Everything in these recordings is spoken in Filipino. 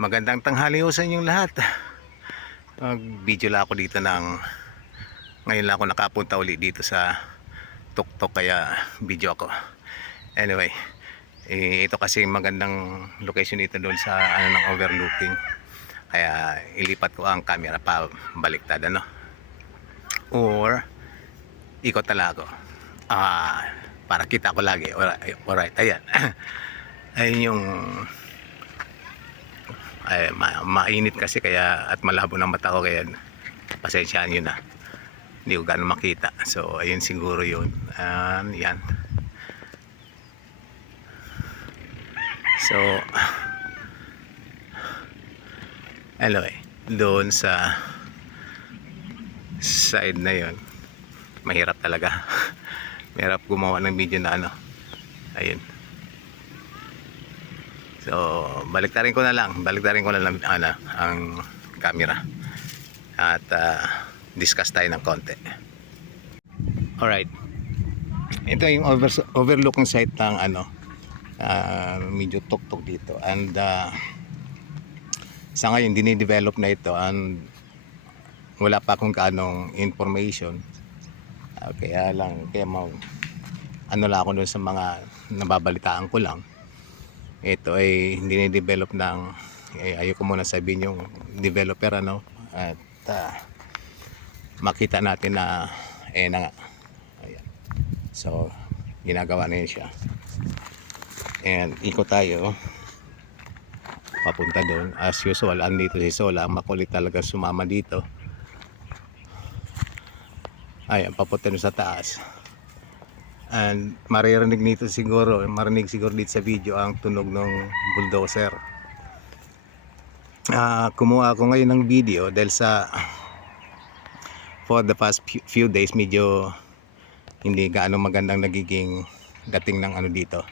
Magandang tanghali ho sa inyong lahat. Mag-video lang ako dito ng ngayon lang ako nakapunta uli dito sa tuktok kaya video ako. Anyway, eh, ito kasi magandang location dito doon sa ano ng overlooking. Kaya ilipat ko ang camera pa baliktad ano. Or ikot tala ako. Ah, para kita ko lagi. Alright, alright ayan. Ayun yung ay, ma- mainit kasi kaya at malabo ng mata ko kaya pasensyaan nyo na. Hindi ko gano'ng makita. So ayun siguro yun. Um, yan. So anyway doon sa side na yun mahirap talaga. Mahirap gumawa ng video na ano. Ayun So, baliktarin ko na lang. Baliktarin ko na lang ano, ang camera. At ah, discuss tayo ng konti. Alright. Ito yung over, overlooking site ng ano, ah, medyo tuktok dito. And ah, sa ngayon, dinidevelop na ito and wala pa akong kanong information. Ah, kaya lang, kaya mau, ano lang ako dun sa mga nababalitaan ko lang ito ay hindi develop ng eh, ayoko muna sabihin yung developer ano? At ah, makita natin na eh na nga. Ayan. So ginagawa na yun siya. And ikot tayo. Papunta doon. As usual andito si Sola. Makulit talaga sumama dito. Ayan papunta sa taas And maririnig nito siguro, marinig siguro dito sa video ang tunog ng bulldozer. Ah, kumuha ako ngayon ng video dahil sa for the past few- days medyo hindi gaano magandang nagiging dating ng ano dito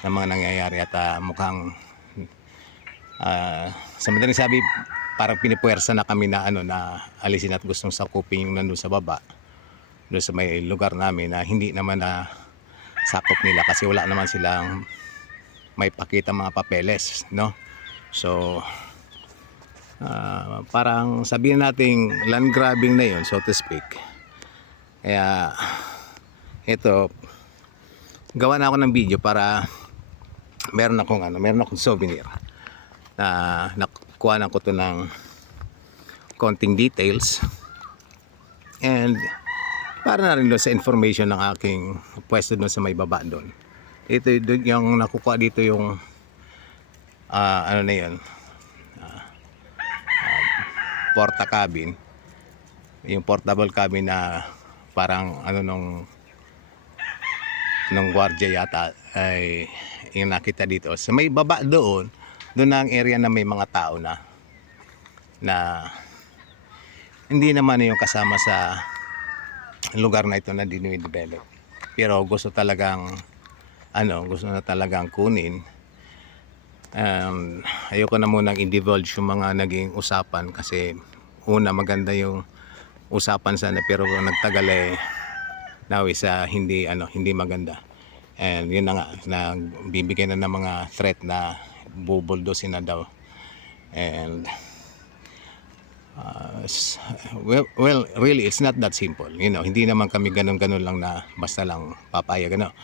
ng mga nangyayari at ah, mukhang ah, sa madaling sabi parang pinipuwersa na kami na ano na alisin at gustong sakupin yung nandun sa baba doon sa may lugar namin na hindi naman na sakop nila kasi wala naman silang may pakita mga papeles no? So ah, parang sabihin nating land grabbing na yun so to speak. Kaya ito gawa na ako ng video para meron akong ano meron akong souvenir na nakuha na ko to ng konting details. And para na rin doon sa information ng aking pwesto doon sa may baba doon. Ito yung nakukuha dito yung ah, ano na yun? Ah, ah, porta cabin. Yung portable cabin na parang ano nung nung gwardiya yata ay yung nakita dito. Sa may baba doon doon na ang area na may mga tao na na hindi naman yung kasama sa lugar na ito na dinidevelop. Pero gusto talagang ano, gusto na talagang kunin. Um, ayoko na munang i-divulge yung mga naging usapan kasi una maganda yung usapan sana pero nagtagal eh nawi sa hindi ano hindi maganda. And yun na nga na bibigyan na ng mga threat na bubuldosin na daw. And Uh, well, well, really, it's not that simple. You know, hindi naman kami ganun-ganun lang na basta lang papayag. Ano.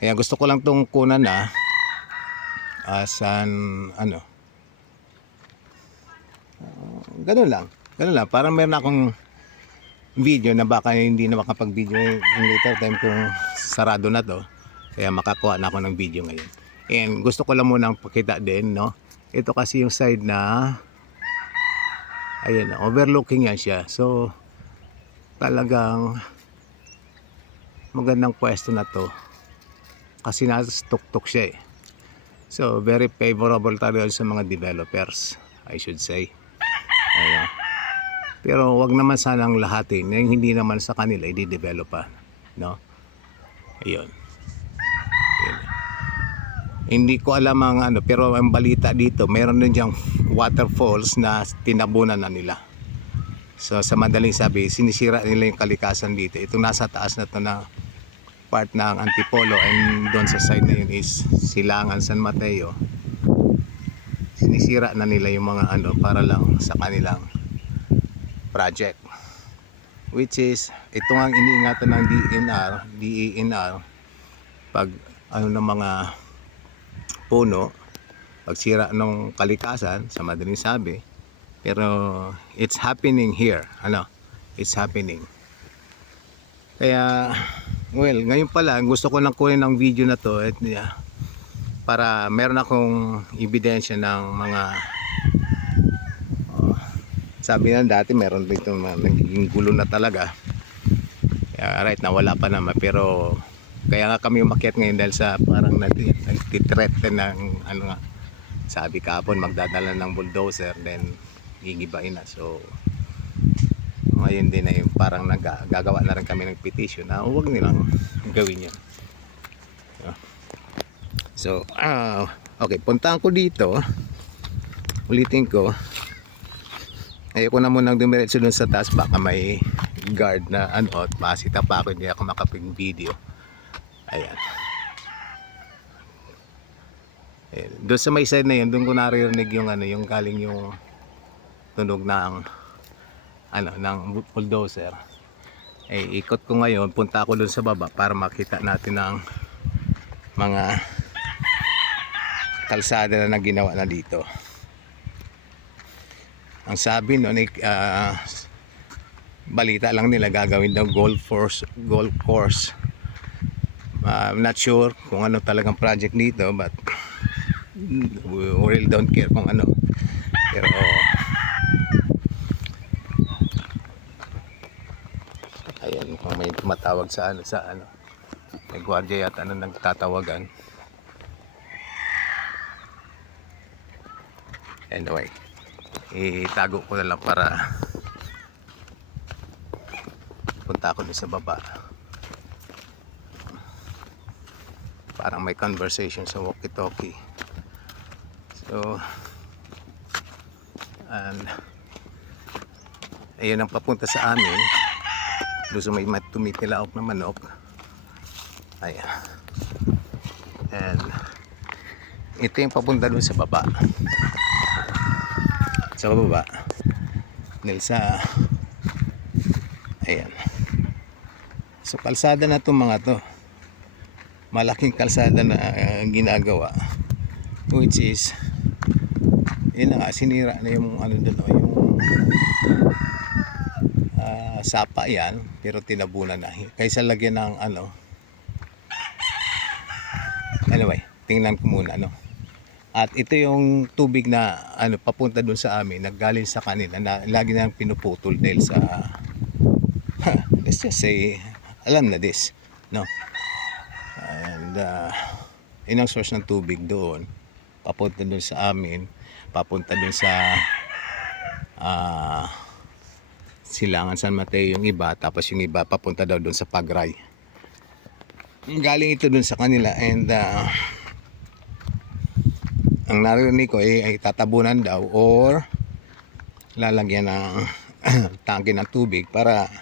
Kaya gusto ko lang tong kunan na as an, ano, uh, ganun lang. Ganun lang. Parang meron akong video na baka hindi na makapag-video yung later time kung sarado na to. Kaya makakuha na ako ng video ngayon. And gusto ko lang munang pakita din, no? Ito kasi yung side na Ayan, overlooking yan siya. So, talagang magandang pwesto na to. Kasi nasa tuktok siya eh. So, very favorable talaga sa mga developers, I should say. Ayan. Pero wag naman sanang lahatin. Yung hindi naman sa kanila, i-develop pa. No? Ayun. Ayun. Hindi ko alam ang ano, pero ang balita dito, meron din diyang waterfalls na tinabunan na nila. So sa madaling sabi, sinisira nila yung kalikasan dito. Itong nasa taas na to na part ng Antipolo and doon sa side na yun is Silangan San Mateo. sinisira na nila yung mga ano para lang sa kanilang project which is ito ang iniingatan ng DNR DENR pag ano ng mga puno pagsira ng kalikasan sa madaling sabi pero it's happening here ano? It's happening. Kaya well ngayon pala gusto ko lang kunin ng video na to at yeah, para meron akong ebidensya ng mga oh, sabi na dati meron dito mga nagiging gulo na talaga. Kaya right na wala pa naman pero kaya nga kami umakyat ngayon dahil sa parang nagtitreten ng ano nga sabi kahapon magdadala ng bulldozer then gigibain na so ngayon din ay parang nag, gagawa na rin kami ng petition na huwag nilang gawin yun So, ah, okay, puntahan ko dito. Ulitin ko. Ayoko na munang dumiretso dun sa taas baka may guard na ano at masita pa ako hindi ako makaping video. Ayan. Ayan. Doon sa may side na yun, doon ko naririnig yung ano, yung galing yung tunog ng ano, ng bulldozer. Eh, ikot ko ngayon, punta ako doon sa baba para makita natin ang mga kalsada na ginawa na dito. Ang sabi noon ay ah, balita lang nila gagawin daw golf course, golf course. Ah, I'm not sure kung ano talagang project dito but really don't care kung ano. Pero ayan kung may tumatawag sa ano sa ano may gwardiya yata na nagtatawagan Anyway, itago ko na lang para punta ako sa baba. Parang may conversation sa walkie-talkie. So, and ayun ang papunta sa amin. Doon sa may tumitilaok na manok. Ayan. And ito yung papunta doon sa baba sa baba dahil sa ayan so kalsada na to mga to malaking kalsada na uh, ginagawa which is yun na nga sinira na yung ano doon oh, yung ah, sapa yan pero tinabunan na kaysa lagyan ng ano anyway tingnan ko muna ano at ito yung tubig na ano papunta doon sa amin, naggaling sa kanila na lagi nang pinuputol dahil sa let's just say alam na this, no? And uh, yun ang source ng tubig doon. Papunta doon sa amin, papunta doon sa ah Silangan San Mateo yung iba, tapos yung iba papunta daw doon sa Pagray. Galing ito doon sa kanila and uh, ang narinig ko ay, ay tatabunan daw or lalagyan ng tangke ng tubig para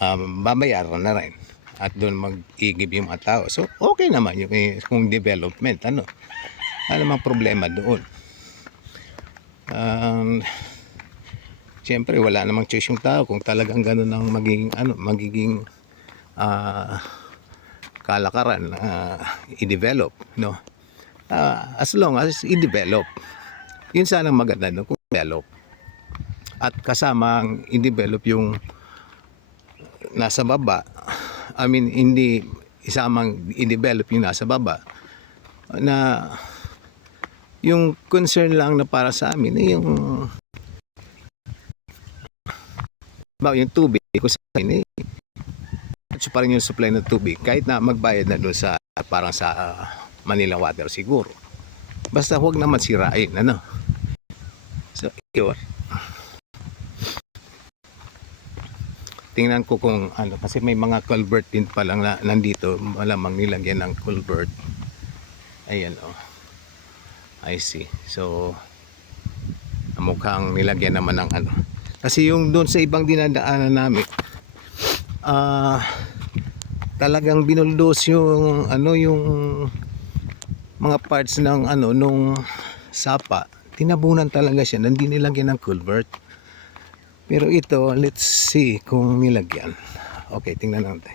um, babayaran na rin at doon mag-igib yung mga tao. So, okay naman yung eh, kung development. Ano? Ano namang problema doon? Um, Siyempre, wala namang choice yung tao kung talagang gano'n ang magiging, ano, magiging ah, kalakaran na i-develop, no? Ah, as long as i-develop. Yun sana maganda no, kung develop. At kasama ang i-develop yung nasa baba. I mean, hindi isamang i-develop yung nasa baba. Na yung concern lang na para sa amin ay yung ba yung tubig ko sa akin eh at pa rin yung supply ng tubig kahit na magbayad na doon sa parang sa ah, Manila Water siguro. Basta huwag naman sirain, ano. So, yun. Tingnan ko kung ano, kasi may mga culvert din pa lang na, nandito, malamang nilagyan ng culvert. Ayan, oh. I see. So, mukhang nilagyan naman ng ano. Kasi yung doon sa ibang dinadaanan namin, ah, talagang binuldos yung ano yung mga parts ng ano nung sapa, tinabunan talaga siya. Hindi nilagyan ng culvert. Pero ito, let's see kung nilagyan. Okay, tingnan natin.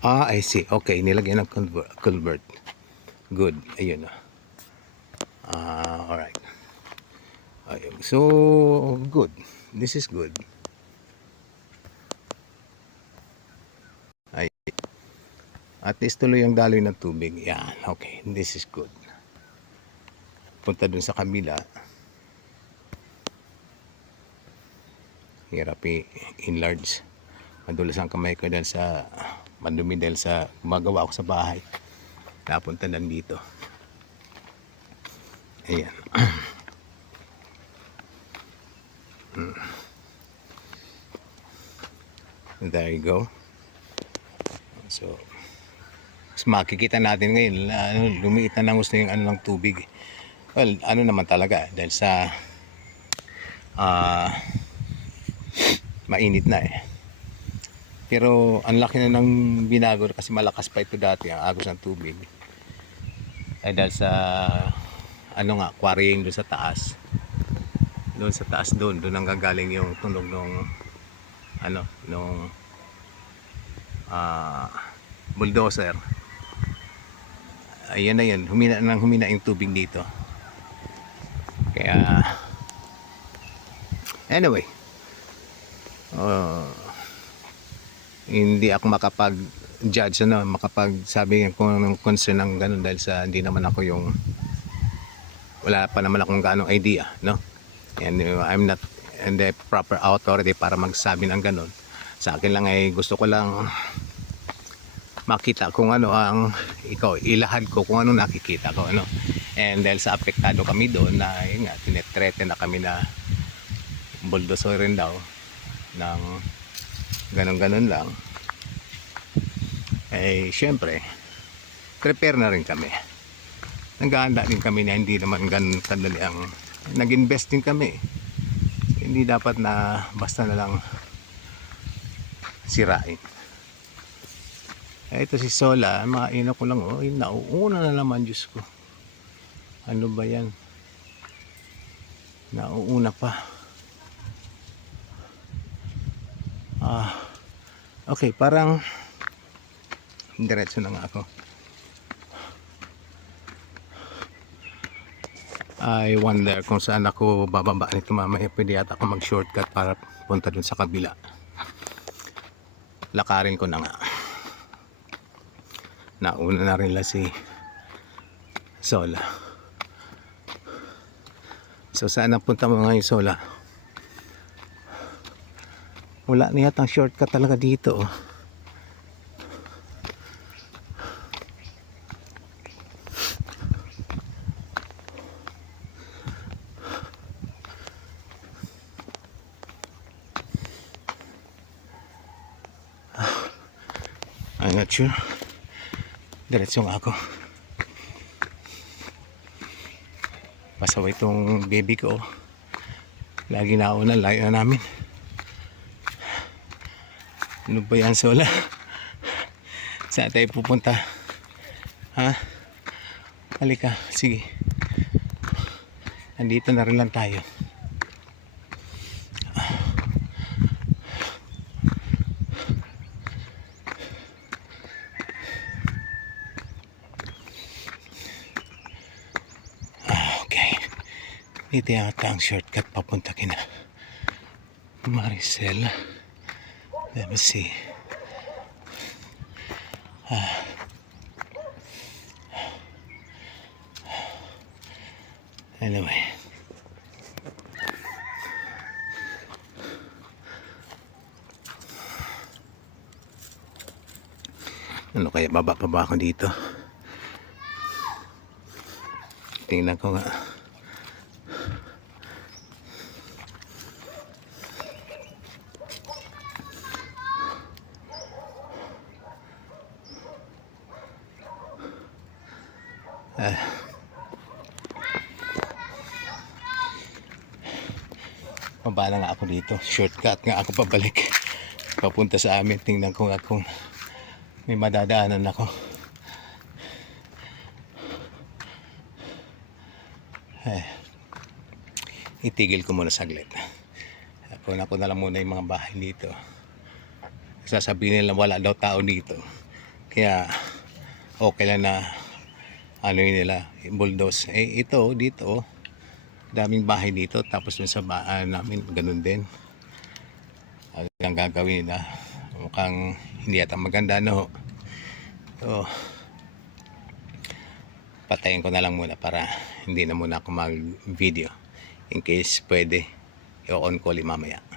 Ah, I see. Okay, nilagyan ng culver- culvert. Good. Ayun na. Ah, alright. Ayun. So, good. This is good. Ay. At least tuloy ang daloy ng tubig. Yan. Okay. This is good. Punta dun sa kabila. Hirap i-enlarge. Madulas ang kamay ko dahil sa madumi dahil sa gumagawa ko sa bahay. Napunta lang dito. Ayan. Hmm. There you go. So, mas makikita natin ngayon, ano, lumiit na ng gusto yung ano ng tubig. Well, ano naman talaga, dahil sa ah mainit na eh. Pero ang laki na ng binago kasi malakas pa ito dati, ang agos ng tubig. Ay dahil sa ano nga, quarrying doon sa taas. Doon sa taas doon, doon ang gagaling yung tunog ng ano, nung ah bulldozer. Ayan na yun, humina nang humina yung tubig dito. Kaya anyway, uh, hindi ako makapag judge ano, makapag sabi kung anong concern ng ganun dahil sa hindi naman ako yung wala pa naman akong ganong idea, no? And uh, I'm not in the proper authority para magsabi ng ganun. Sa akin lang ay gusto ko lang makita kung ano ang ikaw ilahad ko kung ano nakikita ko ano and dahil sa apektado kami doon na yun nga tinetrete na kami na bulldozer rin daw ng ganun ganun lang eh syempre prepare na rin kami naghahanda din kami na hindi naman ganun kadali ang nag-invest din kami hindi dapat na basta na lang sirain ito si Sola, maina ko lang, oh, ay, nauuna na naman, Diyos ko. Ano ba yan? Nauuna pa. Ah, okay, parang diretso na nga ako. I wonder kung saan ako bababa nito mamaya. Pwede yata ako mag-shortcut para punta dun sa kabila. Lakarin ko na nga nauna na rin la si Sola so saan napunta mo ngayon Sola wala na yatang shortcut talaga dito oh. I'm not sure diretso nga ako pasaway itong baby ko lagi na una layo na namin. Ano ba yan sola. Saan tayo pupunta ha halika sige andito na rin lang tayo Dito yata ang shortcut papunta kina Maricel. Let me see. Ah. Anyway. Ano kaya baba pa ba ako dito? Tingnan ko nga. Ah. Baba na nga ako dito. Shortcut nga ako pabalik. Papunta sa amin. Tingnan ko nga kung may madadaanan ako. Eh, itigil ko muna saglit. Kuna ko na lang muna yung mga bahay dito. Sasabihin nila wala daw tao dito. Kaya okay lang na ano yun nila, bulldoze. Eh ito, dito, daming bahay dito. Tapos dun sa bahay namin, ganun din. Ano ang gagawin nila? Mukhang hindi yata maganda, no? So, patayin ko na lang muna para hindi na muna ako mag-video. In case pwede, i-on ko ulit mamaya.